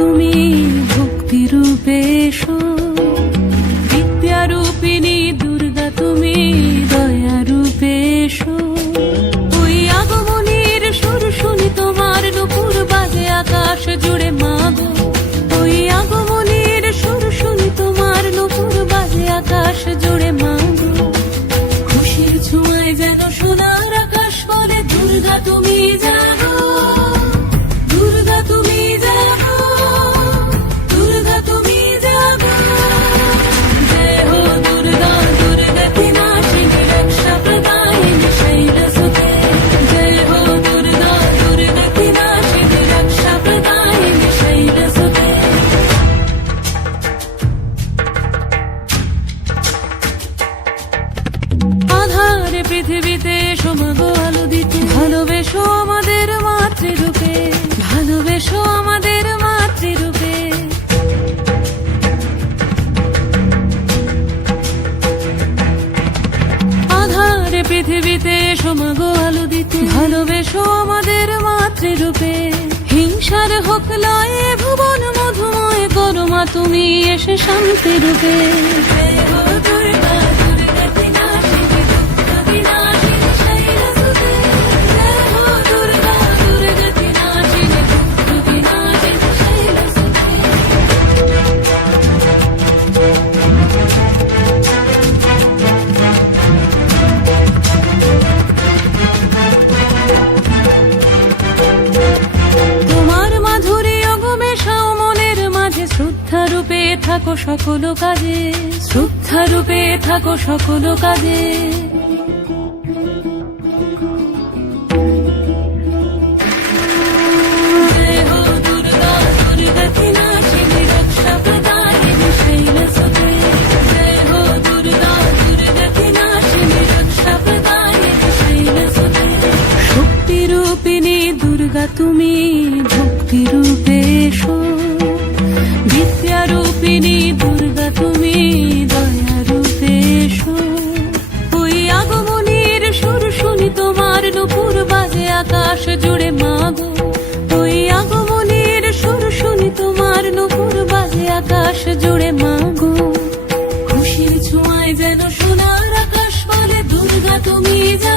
তুমি ভক্তি রূপে এসো, বিদ্যা রূপিণী দুর্গা তুমি দয়া রূপে এসো। ওই আগমনীর সুর শুনি তোমার নুপুর বাজে আকাশ জুড়ে মাগো, ওই আগমনীর সুর শুনি তোমার নুপুর বাজে আকাশ জুড়ে মাগো। খুশির ছোঁয়ায় যেন সোনার আকাশ বলে দুর্গা তুমি জাগো, দুর্গা তুমি জাগো, দুর্গা তুমি জাগো। জয় হো দুর্গা দুর্গতি নাশিনী রক্ষা প্রদায়িনী শৈলসুতে, জয় হো দুর্গা দুর্গতি নাশিনী রক্ষা প্রদায়িনী শৈলসুতে। আধারে পৃথিবীতে এসো মাগো আলো দিতে, ভালোবেসো আমাদের মাতৃরূপে, ভালোবেসো আমাদের মাতৃরূপে। আধারে পৃথিবীতে এসো মাগো আলো দিতে, ভালোবেসো আমাদের মাতৃরূপে। হিংসার হোক লয়ে ভুবন মধুময় করো মা তুমি এসে শান্তি রূপে। জয় হো দুর্গা দুর্গতি নাশিনী দুঃখ বিনাশিনী শৈলসুতে, জয় হো দুর্গা দুর্গতি নাশিনী দুঃখ বিনাশিনী শৈলসুতে। তোমার মাধুরী অগমেশাও মনের মাঝে, শ্রদ্ধা রূপে থাকো সকল কাজে, শ্রদ্ধা রূপে থাকো সকল কাজে। জয় হো দুর্গা দুর্গতি নাশিনী রক্ষা প্রদায়িনী শৈলসুতে, জয় হো দুর্গা দুর্গতি নাশিনী রক্ষা প্রদায়িনী শৈলসুতে। শক্তি রূপিণী দুর্গা তুমি ভক্তি রূপে এসো, বিদ্যা রূপিণী দুর্গা তুমি দয়া রূপে এসো। ওই আগমনীর সুর শুনি তোমার নুপুর বাজে আকাশ জুড়ে মাগো, ওই আগমনীর সুর শুনি তোমার নুপুর বাজে আকাশ জুড়ে মাগো। খুশির ছোঁয়ায় যেন সোনার আকাশ বলে দুর্গা তুমি যা